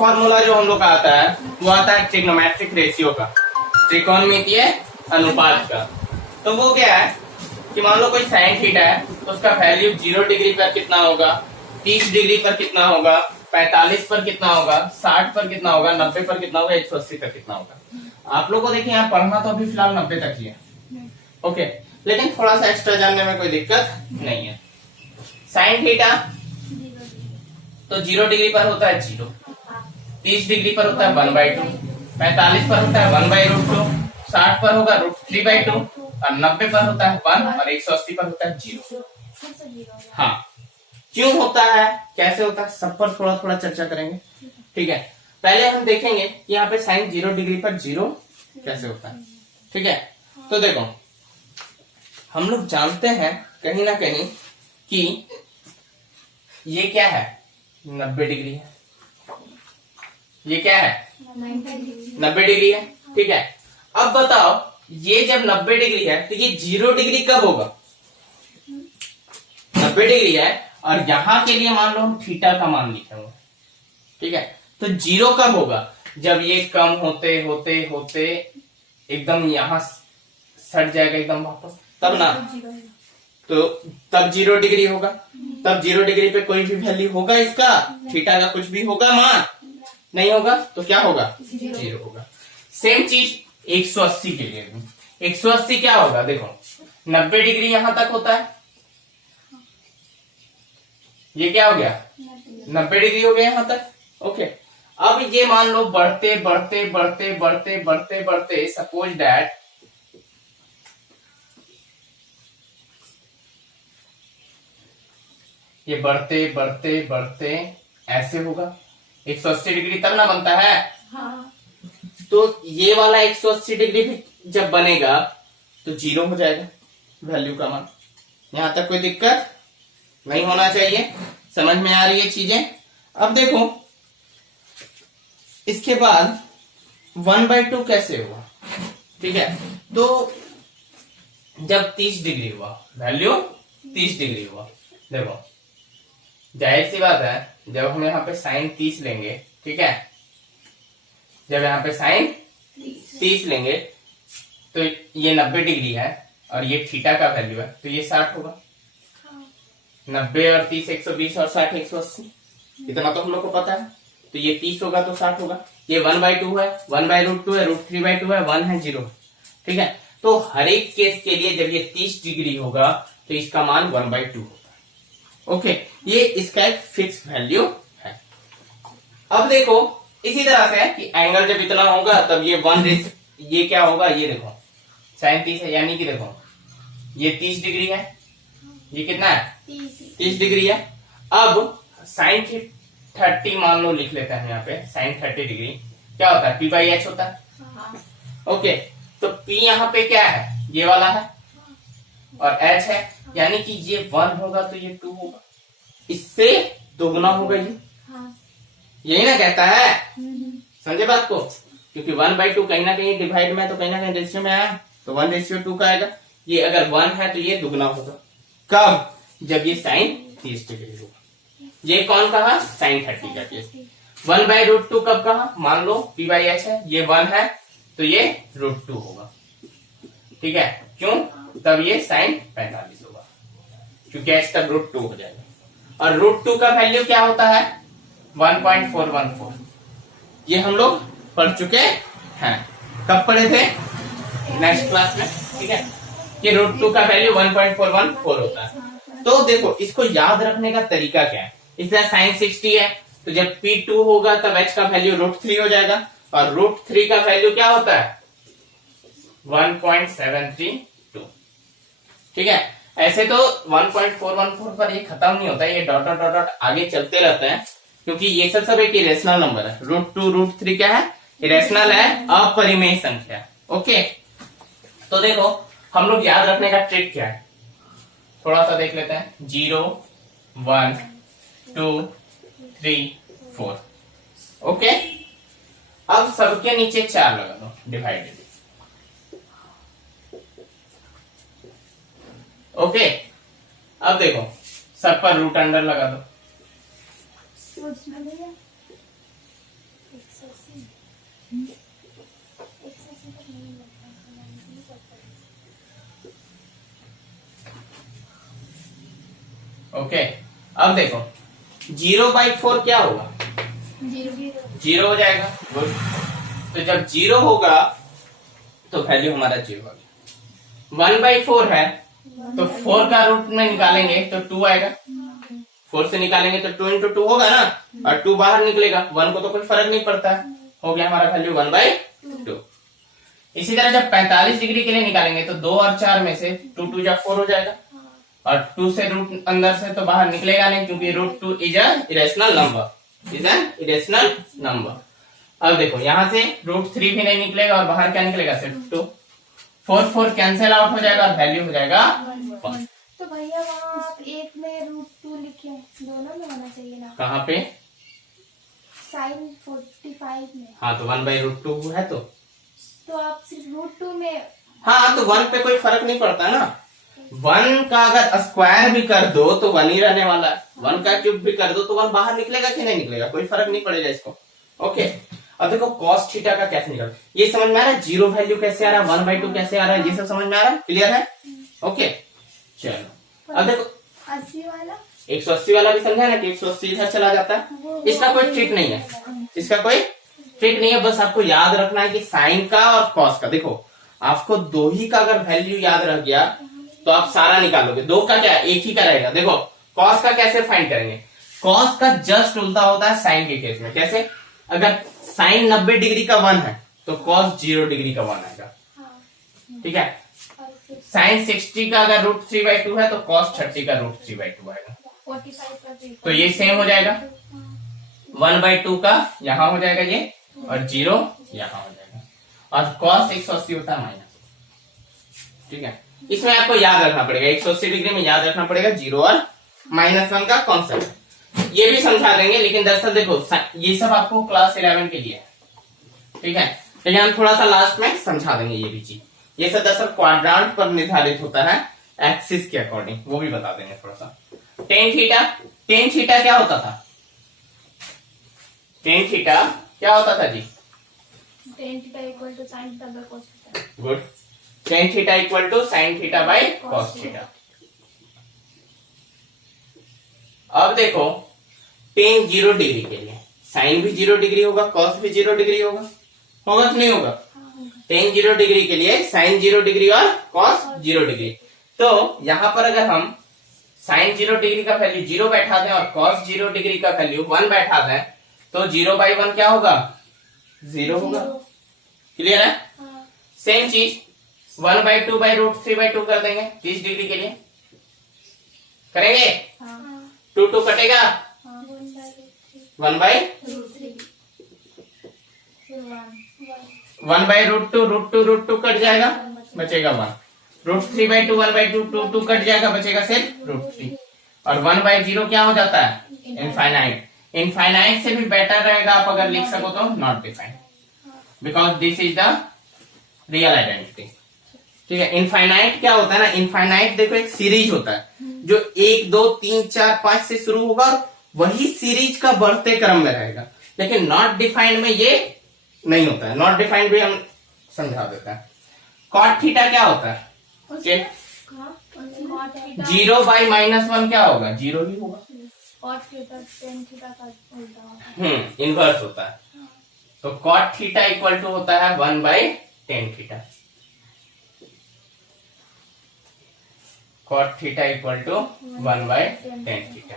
Formula जो हम लोग का आता है वो आता है ट्रिग्नोमेट्रिक रेशियो का, त्रिकोणमितीय अनुपात का। तो वो क्या है कि मान लो कोई साइन थीटा है तो उसका वैल्यू 0 डिग्री पर कितना होगा, 30 डिग्री पर कितना होगा, 45 पर कितना होगा, 60 पर कितना होगा, 90 पर कितना होगा, 180 पर कितना होगा। आप लोग को देखिए यहाँ पढ़ना तो अभी फिलहाल 90 तक ही है, ओके, लेकिन थोड़ा सा एक्स्ट्रा जानने में कोई दिक्कत नहीं है। साइन थीटा तो 0 डिग्री पर होता है 0, 30 डिग्री पर होता है 1/2, 45 पर होता है 1/√2, 60 पर होगा √3/2 और 90 पर होता है 1 और 180 पर होता है 0। हाँ, क्यों होता है, कैसे होता है, सब पर थोड़ा थोड़ा चर्चा करेंगे, ठीक है। पहले हम देखेंगे कि यहाँ पे साइन 0 डिग्री पर 0 कैसे होता है, ठीक है। तो देखो हम लोग जानते हैं कहीं ना कहीं कि ये क्या है, 90 डिग्री है, ये क्या है 90 डिग्री है, ठीक है। अब बताओ ये जब 90 डिग्री है तो ये 0 डिग्री कब होगा, 90 डिग्री है और यहां के लिए मान लो हम थीटा का मान लिखेंगे, ठीक है। तो 0 कब होगा, जब ये कम होते होते होते एकदम यहां सट जाएगा एकदम वापस, तब ना, तो तब 0 डिग्री होगा। तब 0 डिग्री पे कोई भी वैल्यू होगा इसका, थीटा का कुछ भी होगा मान, नहीं होगा तो क्या होगा, 0 होगा। सेम चीज 180 के लिए भी, 180 क्या होगा, देखो 90 डिग्री यहां तक होता है, ये क्या हो गया 90 डिग्री हो गया यहां तक, ओके। अब ये मान लो बढ़ते बढ़ते बढ़ते बढ़ते बढ़ते बढ़ते सपोज दैट ये बढ़ते बढ़ते बढ़ते ऐसे होगा, 180 डिग्री तब ना बनता है। हाँ। तो ये वाला 180 डिग्री भी जब बनेगा तो 0 हो जाएगा वैल्यू का मान, यहां तक कोई दिक्कत नहीं होना चाहिए, समझ में आ रही है चीजें। अब देखो इसके बाद 1/2 कैसे हुआ, ठीक है। तो जब 30 डिग्री हुआ, वैल्यू 30 डिग्री हुआ, देखो जाहिर सी बात है जब हम यहाँ पे साइन 30 लेंगे, ठीक है, जब यहाँ पे साइन 30 लेंगे तो ये 90 डिग्री है और ये थीटा का वैल्यू है तो ये 60 होगा। 90 और 30 120 और 60 180, इतना तो हम लोग को पता है। तो ये 30 होगा तो 60 होगा। ये 1/2 है, 1/√2 है, √3/2 है, 1 है, 0, ठीक है। तो हर एक केस के लिए जब ये 30 डिग्री होगा तो इसका मान 1/2 होगा, ओके। ये इसका एक फिक्स वैल्यू है। अब देखो इसी तरह से कि एंगल जब इतना होगा तब ये ये क्या होगा, ये देखो साइन 30 है, यानी कि देखो ये 30 डिग्री है, ये कितना है 30 डिग्री है। अब साइन 30 मान लो लिख लेते हैं यहाँ पे, साइन 30 डिग्री क्या होता है, p/h होता है, ओके। तो p यहाँ पे क्या है, ये वाला है और h है, यानी कि ये 1 होगा तो ये 2 होगा, इससे दोगुना होगा ये, यही ना कहता है, समझे बात को। क्योंकि 1/2 कहीं ना कहीं डिवाइड में तो कहीं ना कहीं रेशियो में आया, तो 1:2 का आएगा। ये अगर 1 है तो ये दुगना होगा, कब, जब ये साइन 30 डिग्री होगा। ये कौन कहा, साइन 30 का केस। 1/√2 कब कहा, मान लो p/h है, ये 1 है तो ये √2 होगा, ठीक है। क्यों, तब ये साइन 45 होगा क्योंकि h तब √2 हो जाएगा। और √2 का वैल्यू क्या होता है 1.414, ये हम लोग पढ़ चुके हैं, कब पढ़े थे, नेक्स्ट क्लास में, ठीक है, कि √2 का वैल्यू 1.414 होता है। तो देखो इसको याद रखने का तरीका क्या है, इसमें साइन 60 है तो जब p2 होगा तब h का वैल्यू √3 हो जाएगा और √3 का वैल्यू क्या होता है 1.732, ठीक है। ऐसे तो 1.414 पर ये खत्म नहीं होता है, ये डॉट डॉट डॉट डॉट आगे चलते रहते हैं क्योंकि ये सब एक इरेशनल नंबर है। √2 √3 क्या है, इरेशनल है, अपरिमेय संख्या, ओके। तो देखो हम लोग याद रखने का ट्रिक क्या है, थोड़ा सा देख लेते हैं। 0 1 2 3 4, ओके। अब सबके नीचे 4 लगा दो, डिवाइडेड, ओके। अब देखो सब पर रूट अंडर लगा दो, ओके, अब देखो 0/4 क्या होगा? जीरो हो जाएगा। गुड। तो जब 0 होगा तो वैल्यू हमारा 0 होगा। 1/4 है तो 4 का रूट में निकालेंगे तो 2 आएगा। 4 से निकालेंगे तो 2 into 2 होगा ना, और 2 बाहर निकलेगा, 1 को तो कोई फर्क नहीं पड़ता है, हो गया हमारा वैल्यू 1/2। इसी तरह जब 45 डिग्री के लिए निकालेंगे तो 2 और 4 में से 2 2 जा 4 हो जाएगा, और 2 से रूट अंदर से तो बाहर निकलेगा नहीं, क्योंकि √2 is a irrational number, is an irrational number. अब देखो यहाँ से √3 भी नहीं निकलेगा, और बाहर क्या निकलेगा? सिर्फ 2। 4 कैंसिल आउट हो जाएगा और वैल्यू हो जाएगा 1। तो भैया वहाँ आप एक में √2 लिखे, दोनों में होना चाहिए ना? कहाँ पे? sin 45 में। हाँ, तो 1/√2 है तो आप सिर्फ √2 में। हाँ, तो 1 पे कोई फर्क नहीं पड़ता ना। 1 का अगर स्क्वायर भी कर दो तो 1 ही रहने वाला है, 1 का क्यूब भी कर दो तो 1 बाहर निकलेगा कि नहीं निकलेगा, कोई फर्क नहीं पड़ेगा इसको। ओके, अब देखो cos थीटा का कैसे निकल, ये समझ में आ रहा है? 0 वैल्यू कैसे आ रहा है, 1/2 कैसे आ रहा है, ये सब समझ में आ रहा है? क्लियर है? ओके, चलो अब देखो 80 वाला 180 वाला भी समझा ना कि 180 इधर चला जाता है। इसका कोई ट्रिक नहीं है, इसका कोई ट्रिक नहीं है, बस आपको याद रखना है कि साइन का और कॉस का, देखो आपको 2 ही का अगर वैल्यू याद रह गया तो आप सारा निकालोगे। 2 का क्या, एक ही का रहेगा। देखो कॉस का कैसे फाइंड करेंगे? कॉस का जस्ट उल्टा होता है साइन के केस में। कैसे? अगर साइन 90 डिग्री का 1 है तो कॉस 0 डिग्री का 1 आएगा, ठीक है। साइन 60 का अगर √3/2 है तो कॉस 30 का √3/2 आएगा। 45 तो ये सेम हो जाएगा, 1/2 का यहाँ हो जाएगा ये, और 0 यहाँ हो जाएगा, और cos 180 होता है माइनस, ठीक है। इसमें आपको याद रखना पड़ेगा, 180 डिग्री में याद रखना पड़ेगा 0 और -1 का कॉन्सेप्ट। ये भी समझा देंगे, लेकिन दरअसल देखो ये सब आपको क्लास 11 के लिए है, ठीक है, लेकिन हम थोड़ा सा लास्ट में समझा देंगे ये भी चीज। ये सब दरअसल क्वाड्रांट पर निर्धारित होता है एक्सिस के अकॉर्डिंग, वो भी बता देंगे थोड़ा सा। टेन थीटा क्या होता था? टेन थीटा क्या होता था जी? tan theta equal to sin theta by cos theta. Good. Tan theta equal to sin theta by cos theta. अब देखो टेन 0 डिग्री के लिए साइन भी 0 डिग्री होगा, कॉस भी 0 डिग्री होगा, होगा कि नहीं होगा? टेन 0 डिग्री के लिए साइन 0 डिग्री और कॉस 0 डिग्री। तो यहां पर अगर हम साइन 0 डिग्री का वैल्यू 0 बैठा दें और कॉस 0 डिग्री का वैल्यू 1 बैठा दें तो 0/1 क्या होगा? 0 होगा। क्लियर है? सेम चीज 1/2/√3/2 कर देंगे 30 डिग्री के लिए, करेंगे? 2 कटेगा, 1/√2 कट जाएगा, बचेगा 1। √3/2 1/2 2 कट जाएगा, बचेगा सिर्फ √3, और 1/0 क्या हो जाता है? इनफाइनाइट। इनफाइनाइट से भी बेटर रहेगा आप अगर लिख सको तो not defined, because this is the real identity, ठीक है। इनफाइनाइट क्या होता है ना, इनफाइनाइट देखो एक सीरीज होता है जो 1 2 3 4 5 से शुरू होगा और वही सीरीज का बढ़ते क्रम में रहेगा, लेकिन नॉट डिफाइंड में ये नहीं होता है। नॉट डिफाइंड भी हम समझा देते हैं। कॉट थीटा क्या होता है? 0/-1 क्या होगा? 0 ही होगा, इनवर्स होता है। तो कॉट थीटा इक्वल टू होता है 1/tan theta. Cot theta equal to 1/tan theta.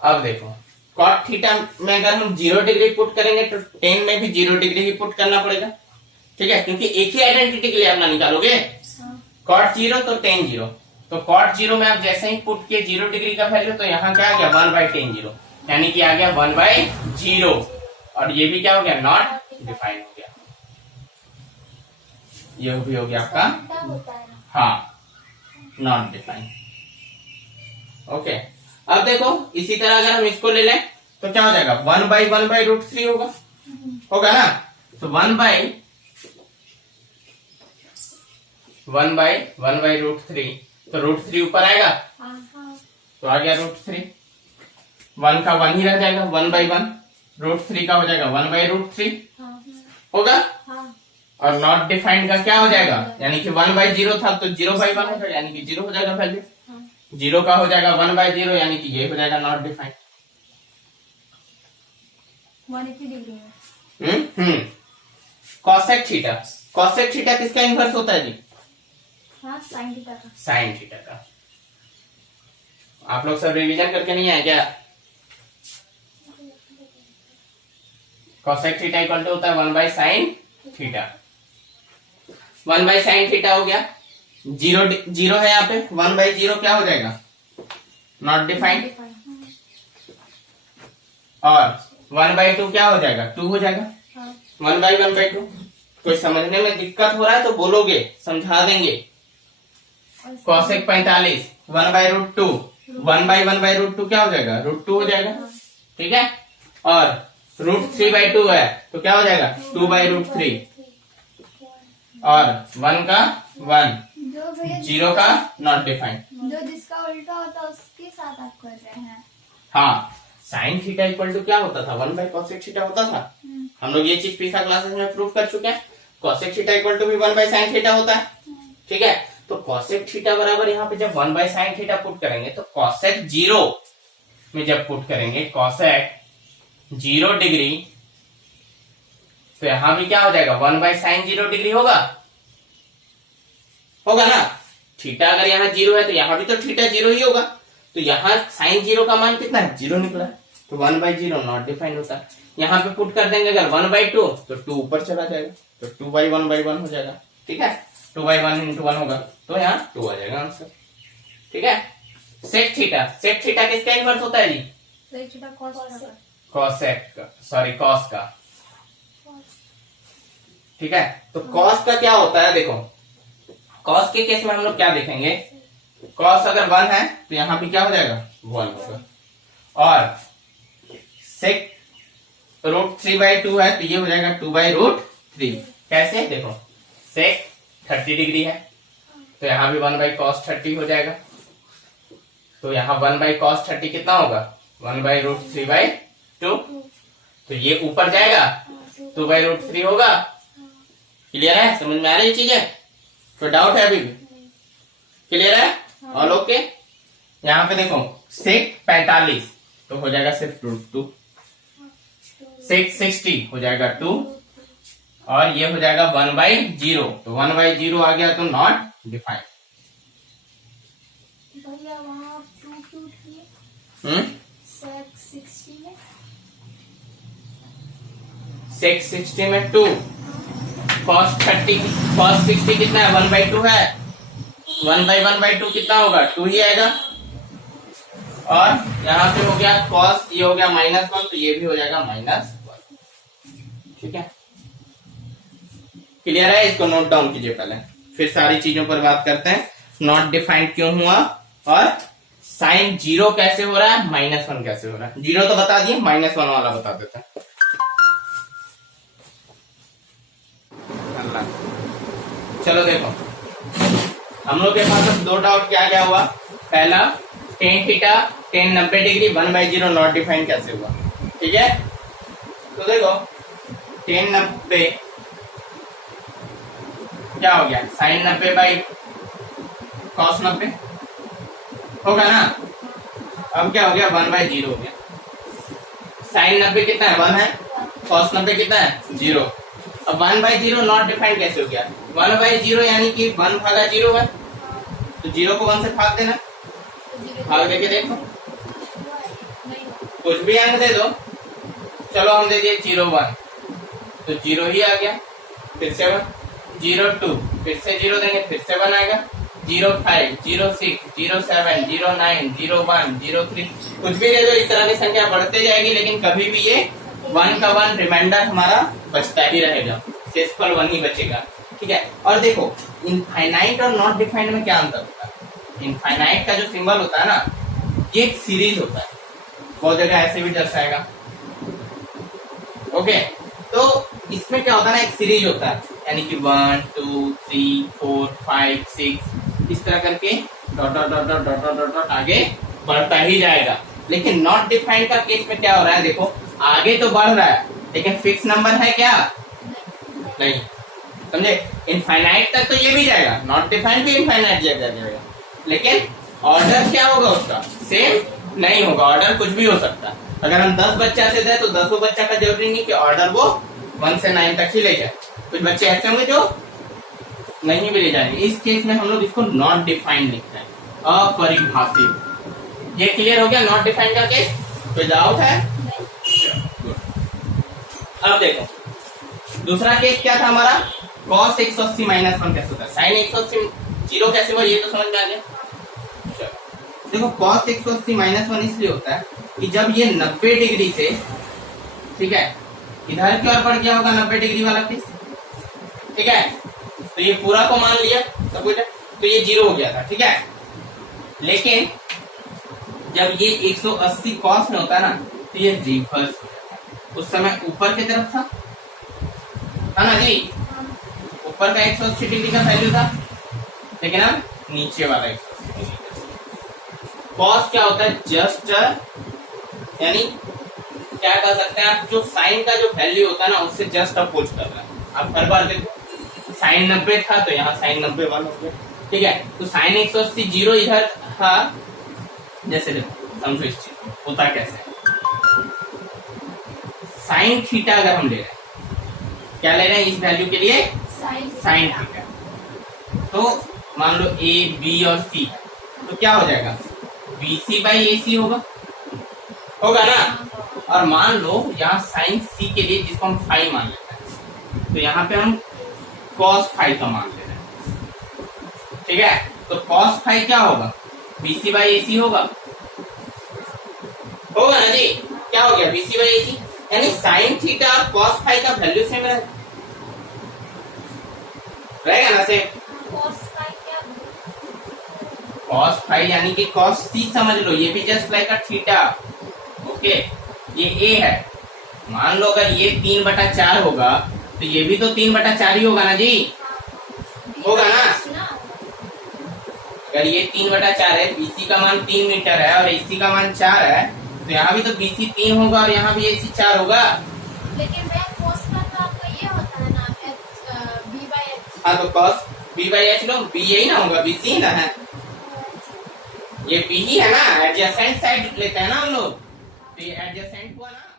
अब देखो कॉट थीटा में अगर हम 0 डिग्री पुट करेंगे तो टेन में भी 0 डिग्री ही पुट करना पड़ेगा, ठीक है, क्योंकि एक ही आइडेंटिटी के लिए आप ना निकालोगे। कॉट 0 तो tan 0, तो कॉट 0 में आप जैसे ही पुट किए 0 डिग्री का वैल्यू तो यहाँ क्या आ गया? 1/tan 0, यानी कि आ गया 1/0, और ये भी क्या हो गया? नॉट डिफाइंड हो गया। ये भी हो गया आपका, हाँ, नॉट डिफाइंड। ओके, अब देखो इसी तरह अगर हम इसको ले लें तो क्या हो जाएगा? 1/1/√3 होगा ना, तो 1/1/√3, तो √3 ऊपर आएगा तो आ गया √3, 1 का 1 ही रह जाएगा, 1/1, √3 का हो जाएगा 1/√3, होगा। हाँ और नॉट डिफाइंड का क्या हो जाएगा, यानी कि 1/0 था तो 0/1 हो जाएगा, यानी कि 0 हो जाएगा वैल्यू। हाँ 0 का हो जाएगा 1/0, यानी कि ये हो जाएगा नॉट डिफाइंड। 180 डिग्री में। कॉसेक थीटा, कॉसेक थीटा किसका इनवर्स होता है जी? हाँ साइन थीटा का। साइन थीटा का। आप लोग सब रिवीजन करके नहीं आए क्या? कॉसेक थीटा इक्वल टू होता है 1/sin थीटा। 1/sin थीटा हो गया, जीरो है यहाँ पे, 1/0 क्या हो जाएगा, नॉट डिफाइंड। और 1/2 क्या हो जाएगा, 2 हो जाएगा। हाँ 1/1/2। कोई समझने में दिक्कत हो रहा है तो बोलोगे, समझा देंगे। कॉसेक 45 1/√2, 1/1/√2 क्या हो जाएगा, √2 हो जाएगा। ठीक है, और √3/2 है तो क्या हो जाएगा, 2/√3। और 1 का 1, जो भैया 0 का नॉट डिफाइंड। जो जिसका उल्टा होता है उसके साथ आप कर रहे हैं। हाँ, साइन थीटा इक्वल टू क्या होता था, 1/cosec थीटा होता था। हम लोग ये चीज पिछला क्लासेस में प्रूव कर चुके हैं। cosec थीटा इक्वल टू भी 1/sin थीटा होता है। ठीक है, तो cosec थीटा बराबर यहाँ पे जब 1/sin थीटा पुट करेंगे तो cosec 0 में जब पुट करेंगे cosec 0 डिग्री, तो यहां भी क्या हो जाएगा, 1/sin 0 डिग्री होगा ना। थीटा अगर यहाँ 0 है तो यहाँ भी तो थीटा 0 ही होगा। तो यहाँ sin 0 का मान कितना है, 0 निकला, तो 1/0 नॉट डिफाइंड होता है। यहाँ पे पुट कर देंगे अगर 1/2 तो 2 ऊपर चला जाएगा, तो 2/1/1 हो जाएगा। ठीक है, 2/1 × 1 होगा तो यहाँ 2 आ जाएगा आंसर। ठीक है, सेक थीटा, सेक थीटा किसका इनवर्स होता है जी, सेक थीटा cos का। कॉसेक का, सॉरी कॉस का। ठीक है, तो कॉस का क्या होता है, देखो कॉस के केस में हम लोग क्या देखेंगे, कॉस अगर 1 है तो यहाँ पे क्या हो जाएगा, 1 होगा। और सेक √3/2 है तो ये हो जाएगा 2/√3। कैसे, देखो सेक 30 डिग्री है तो यहाँ भी 1/cos 30 हो जाएगा। तो यहाँ 1/cos 30 कितना होगा, 1/√3/2। तो ये ऊपर जाएगा 2/√3 होगा। क्लियर है, समझ में आ रही है चीजें, तो डाउट है अभी भी, क्लियर है, ऑल ओके। यहाँ पे देखो सेक 45 तो हो जाएगा सिर्फ √2, सेक 60 हो जाएगा 2, और ये हो जाएगा 1/0, तो 1/0 आ गया तो नॉट डिफाइंड। भैया वहाँ 2 थी सेक 60 में, सेक 60 में 2, cos 60 कितना है, 1/2 है, 1/1/2 कितना होगा, 2 ही आएगा। और यहाँ पे हो गया cos, ये हो गया -1 तो ये भी हो जाएगा -1। ठीक है, क्लियर है, इसको नोट डाउन कीजिए पहले, फिर सारी चीजों पर बात करते हैं। नॉट डिफाइंड क्यों हुआ, और साइन 0 कैसे हो रहा है, -1 कैसे हो रहा है। 0 तो बता दिए, -1 वाला बता देते हैं। चलो देखो, हम लोग के पास अब 2 डाउट क्या हुआ। पहला tan theta tan 90 degree 1/0 not defined कैसे हुआ। ठीक है, तो देखो tan 90 क्या हो गया, sin 90/cos 90 होगा ना। अब क्या हो गया, 1/0 हो गया। sin 90 कितना है, 1 है, cos 90 कितना है, 0। अब 1/0 नॉट डिफाइंड कैसे हो गया, 1/0 यानी कि 1/0 है, तो 0 को 1 से भाग देना, भाग देके देखो, कुछ भी अंक दे दो। चलो हम दे दिए 0 1 तो 0 ही आ गया, फिर से 1, 0 2 फिर से 0 देंगे, फिर से 1 आएगा, 0 5 0 6 0 7 0 9 0 1 0 3 कुछ भी दे दो, इस तरह की संख्या बढ़ते जाएगी, लेकिन कभी भी ये 1 का 1 रिमाइंडर हमारा बचता ही रहेगा, शेषफल 1 ही बचेगा। ठीक है, और देखो इनफाइनाइट और नॉट डिफाइंड में क्या अंतर होता है। इनफाइनाइट का जो सिंबल होता है ना, ये एक सीरीज होता है, बहुत जगह ऐसे भी दर्शाएगा। ओके, तो इसमें क्या होता है ना, एक सीरीज होता है, यानी कि 1 2 3 4 5 6 इस तरह करके dot dot dot dot dot dot dot आगे बढ़ता ही जाएगा। लेकिन नॉट डिफाइंड का केस में क्या हो रहा है, देखो आगे तो बढ़ रहा है लेकिन फिक्स नंबर है क्या, नहीं, समझे? इनफाइनाइट तक तो ये भी जाएगा, नॉट डिफाइंड भी इनफाइनाइट जाएगा, लेकिन ऑर्डर क्या होगा उसका? सेम नहीं होगा, ऑर्डर कुछ भी हो सकता है। अगर हम 10 बच्चा से दें तो 10 बच्चा का जरूरी नहीं कि ऑर्डर वो 1 से 9 तक ही ले जाए। कुछ बच्चे ऐसे होंगे जो नहीं भी ले जाएंगे। इस केस में हम लोग इसको नॉट डिफाइंड लिखते हैं, अपरिभाषित। ये क्लियर हो गया नॉट डिफाइंड का केस? कोई डाउट है? अब देखो दूसरा केस क्या था हमारा, cos 180 माइनस 1 कैसे होता है, sin 180 जीरो कैसे हुआ, ये तो समझ में आ गया। देखो cos 180 माइनस 1 इसलिए होता है कि जब ये 90 डिग्री से, ठीक है, इधर की ओर बढ़ गया होगा 90 डिग्री वाला केस, ठीक है, तो ये पूरा को मान लिया सब कुछ, तो ये जीरो हो गया था, ठीक है। लेकिन जब ये 180 cos में होता है ना, तो ये रिवर्स हो जाता है। उस समय ऊपर की तरफ था ना जी, ऊपर का 180 डिग्री का वैल्यू था, लेकिन अब नीचे वाला 180 डिग्री। कॉस क्या होता है, जस्ट यानी क्या कर सकते हैं आप, जो साइन का जो वैल्यू होता है ना उससे जस्ट अपोज कर रहा है। आप हर बार देखो साइन 90 था तो यहाँ साइन 90 वाला हो गया, ठीक है। तो साइन 180 जीरो इधर था, जैसे देखो समझो इस चीज होता कैसे, साइन थीटा अगर हम ले रहे हैं, क्या ले रहे हैं इस वैल्यू के लिए, साइन थीटा, तो मान लो ए बी और सी है, तो क्या हो जाएगा, BC बाई AC होगा ना। और मान लो यहाँ साइन C के लिए जिसको हम फाई मान लेते हैं, तो यहाँ पे हम cos फाई का मान ले रहे हैं, ठीक है। तो cos फाई क्या होगा, BC बाई AC होगा ना जी। क्या हो गया, BC बाई AC, यानी साइन थीटा और cos फाई का वैल्यू सेम रहेगा ना, सेम। cos फाई यानी कि cos C समझ लो, ये भी जस्ट लाइक अ थीटा, ओके। ये A है, मान लो अगर ये 3/4 होगा तो ये भी तो 3/4 ही होगा ना जी, होगा ना। अगर ये 3/4 है, BC का मान 3 मीटर है और AC का मान 4 है, तो यहाँ भी तो BC 3 होगा और यहाँ भी AC 4 होगा। लेकिन cos का तो आपका ये होता है ना, B/H। हाँ तो cos B/H लो, B यही ना होगा, BC ना है, ये B ही है ना, एडजेसेंट साइड लेते हैं ना हम लोग, तो ये एडजेसेंट हुआ ना।